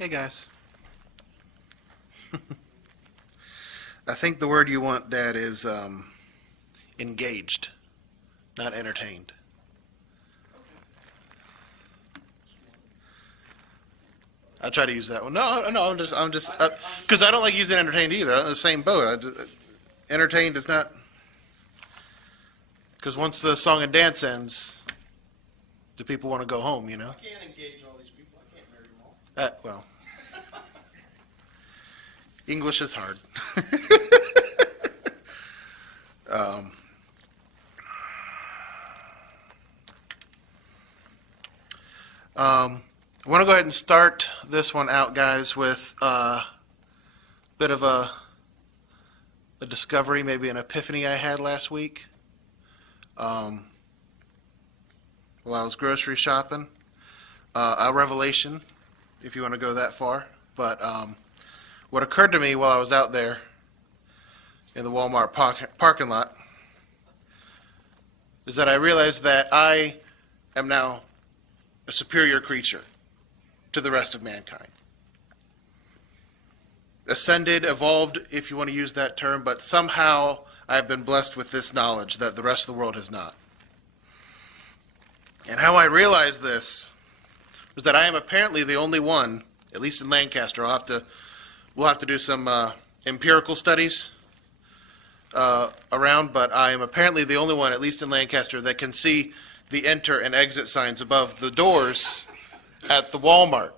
Hey guys. I think the word you want, Dad, is engaged, not entertained. I try to use that one. No, I'm just, because I don't like using entertained either. I'm in the same boat. Entertained is not, because once the song and dance ends, do people want to go home? I can't engage all these people. I can't marry them all. Well, English is hard. I want to go ahead and start this one out, guys, with a bit of a discovery, maybe an epiphany I had last week while I was grocery shopping. A revelation, if you want to go that far. But what occurred to me while I was out there in the Walmart parking lot is that I realized that I am now a superior creature to the rest of mankind. Ascended, evolved, if you want to use that term, but somehow I've been blessed with this knowledge that the rest of the world has not. And how I realized this was that I am apparently the only one, at least in Lancaster. We'll have to do some empirical studies around, but I am apparently the only one, at least in Lancaster, that can see the enter and exit signs above the doors at the Walmart.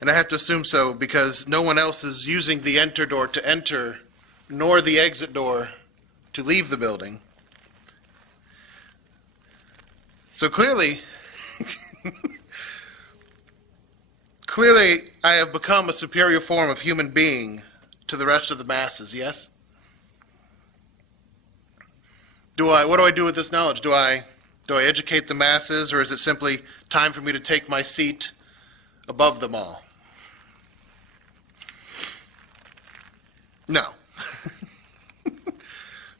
And I have to assume so because no one else is using the enter door to enter, nor the exit door to leave the building. So clearly, I have become a superior form of human being to the rest of the masses, yes? What do I do with this knowledge? Do I educate the masses, or is it simply time for me to take my seat above them all? No.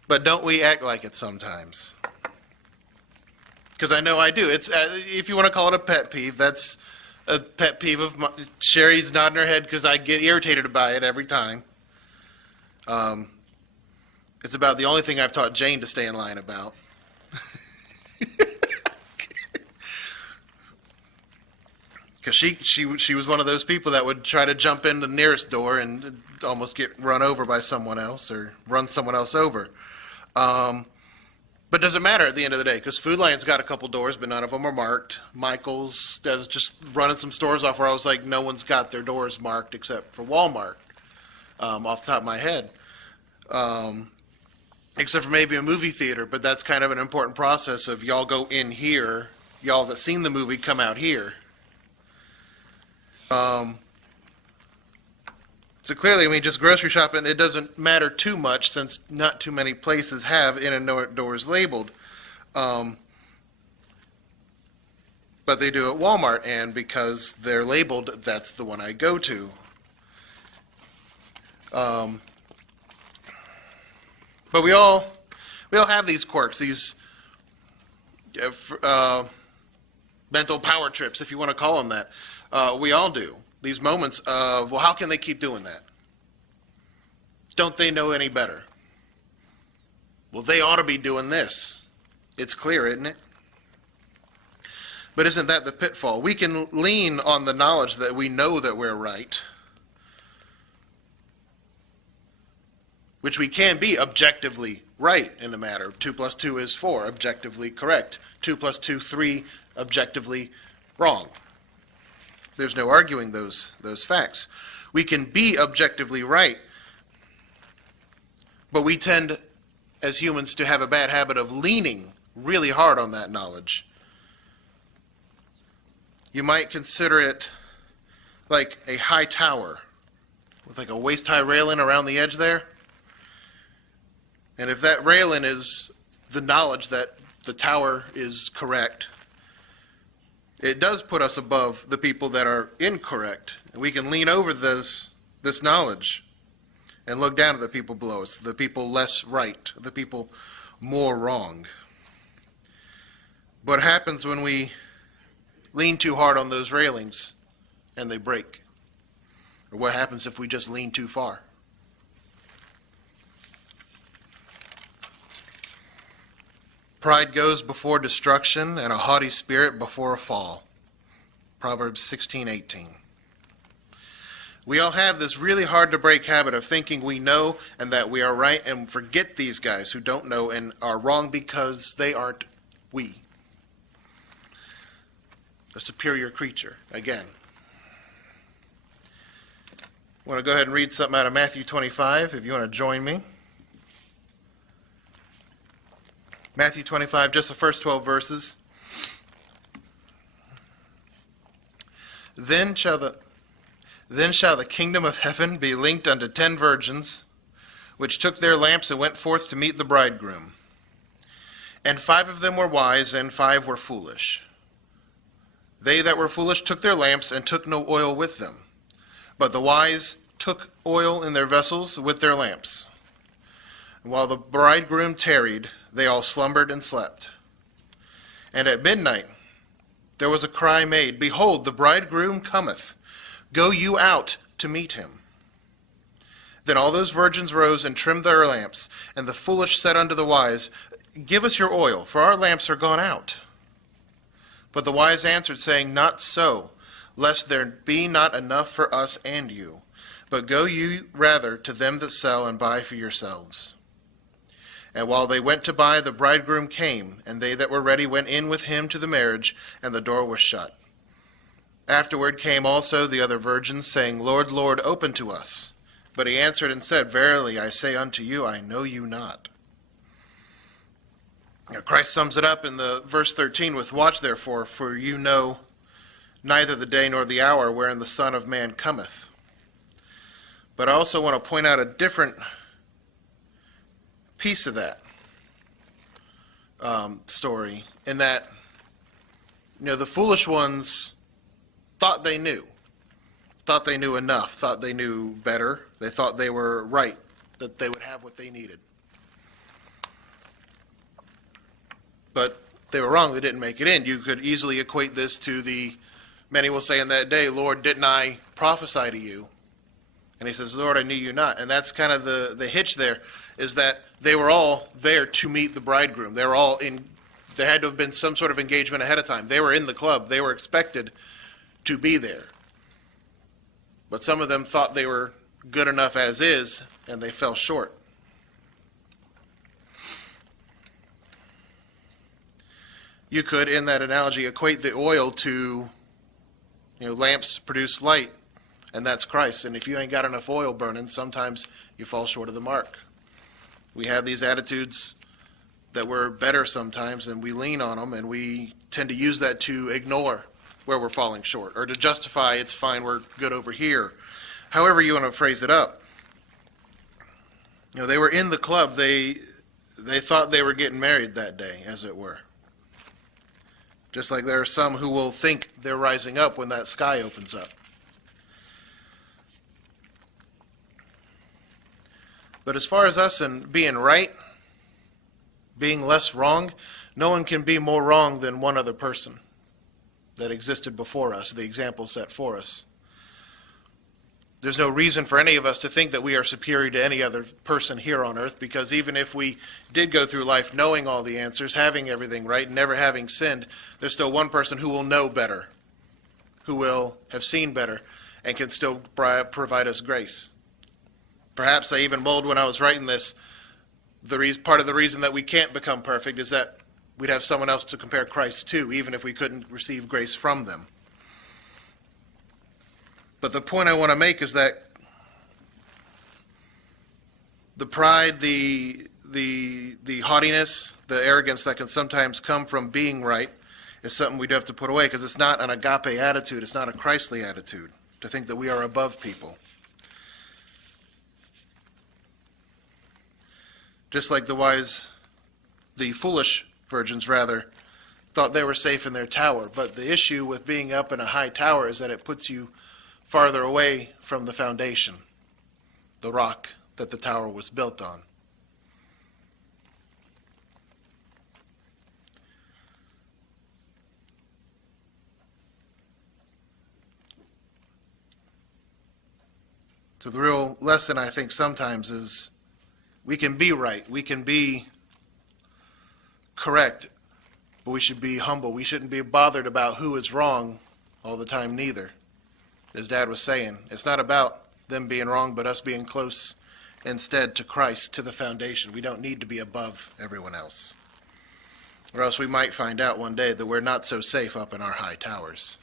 But don't we act like it sometimes? Because I know I do. It's if you want to call it a pet peeve, that's a pet peeve of mine. Sherry's nodding her head because I get irritated by it every time. It's about the only thing I've taught Jane to stay in line about. Because she was one of those people that would try to jump in the nearest door and almost get run over by someone else or run someone else over. But does it matter at the end of the day? Because Food Lion's got a couple doors, but none of them are marked. Michael's was just running some stores off where I was like, no one's got their doors marked except for Walmart, off the top of my head. Except for maybe a movie theater, but that's kind of an important process of y'all go in here, y'all that seen the movie come out here. So clearly, just grocery shopping, it doesn't matter too much since not too many places have in and out doors labeled. But they do at Walmart, and because they're labeled, that's the one I go to. But we all have these quirks, these mental power trips, if you want to call them that. We all do. These moments of, well, how can they keep doing that? Don't they know any better? Well, they ought to be doing this. It's clear, isn't it? But isn't that the pitfall? We can lean on the knowledge that we know that we're right, which we can be objectively right in the matter. 2 plus 2 is 4, objectively correct. 2 plus 2, 3, objectively wrong. There's no arguing those facts. We can be objectively right, but we tend, as humans, to have a bad habit of leaning really hard on that knowledge. You might consider it like a high tower with like a waist-high railing around the edge there. And if that railing is the knowledge that the tower is correct, it does put us above the people that are incorrect. And we can lean over this knowledge and look down at the people below us, the people less right, the people more wrong. What happens when we lean too hard on those railings and they break? Or what happens if we just lean too far? Pride goes before destruction, and a haughty spirit before a fall. Proverbs 16:18. We all have this really hard to break habit of thinking we know and that we are right, and forget these guys who don't know and are wrong because they aren't we. A superior creature, again. I want to go ahead and read something out of Matthew 25, if you want to join me. Matthew 25, just the first 12 verses. Then shall the kingdom of heaven be linked unto 10 virgins, which took their lamps and went forth to meet the bridegroom. And 5 of them were wise, and 5 were foolish. They that were foolish took their lamps, and took no oil with them. But the wise took oil in their vessels with their lamps. And while the bridegroom tarried, they all slumbered and slept. And at midnight there was a cry made, Behold, the bridegroom cometh. Go you out to meet him. Then all those virgins rose and trimmed their lamps. And the foolish said unto the wise, Give us your oil, for our lamps are gone out. But the wise answered, saying, Not so, lest there be not enough for us and you. But go you rather to them that sell, and buy for yourselves. And while they went to buy, the bridegroom came, and they that were ready went in with him to the marriage, and the door was shut. Afterward came also the other virgins, saying, Lord, Lord, open to us. But he answered and said, Verily I say unto you, I know you not. Now, Christ sums it up in the verse 13 with, Watch therefore, for you know neither the day nor the hour wherein the Son of Man cometh. But I also want to point out a different piece of that story, in that, the foolish ones thought they knew enough, thought they knew better, they thought they were right, that they would have what they needed. But they were wrong, they didn't make it in. You could easily equate this to many will say in that day, Lord, didn't I prophesy to you? And he says, Lord, I knew you not. And that's kind of the hitch there, is that they were all there to meet the bridegroom. There had to have been some sort of engagement ahead of time. They were in the club. They were expected to be there. But some of them thought they were good enough as is, and they fell short. You could, in that analogy, equate the oil to, lamps produce light, and that's Christ. And if you ain't got enough oil burning, sometimes you fall short of the mark. We have these attitudes that we're better sometimes, and we lean on them, and we tend to use that to ignore where we're falling short, or to justify it's fine, we're good over here. However you want to phrase it up. They were in the club. They thought they were getting married that day, as it were. Just like there are some who will think they're rising up when that sky opens up. But as far as us and being right, being less wrong, no one can be more wrong than one other person that existed before us, the example set for us. There's no reason for any of us to think that we are superior to any other person here on earth, because even if we did go through life knowing all the answers, having everything right, never having sinned, there's still one person who will know better, who will have seen better, and can still provide us grace. Perhaps I even mulled when I was writing this, part of the reason that we can't become perfect is that we'd have someone else to compare Christ to, even if we couldn't receive grace from them. But the point I want to make is that the pride, the haughtiness, the arrogance that can sometimes come from being right is something we do have to put away, because it's not an agape attitude, it's not a Christly attitude, to think that we are above people. Just like the foolish virgins rather, thought they were safe in their tower. But the issue with being up in a high tower is that it puts you farther away from the foundation, the rock that the tower was built on. So the real lesson, I think, sometimes is we can be right, we can be correct, but we should be humble. We shouldn't be bothered about who is wrong all the time neither. As Dad was saying, it's not about them being wrong, but us being close instead to Christ, to the foundation. We don't need to be above everyone else. Or else we might find out one day that we're not so safe up in our high towers.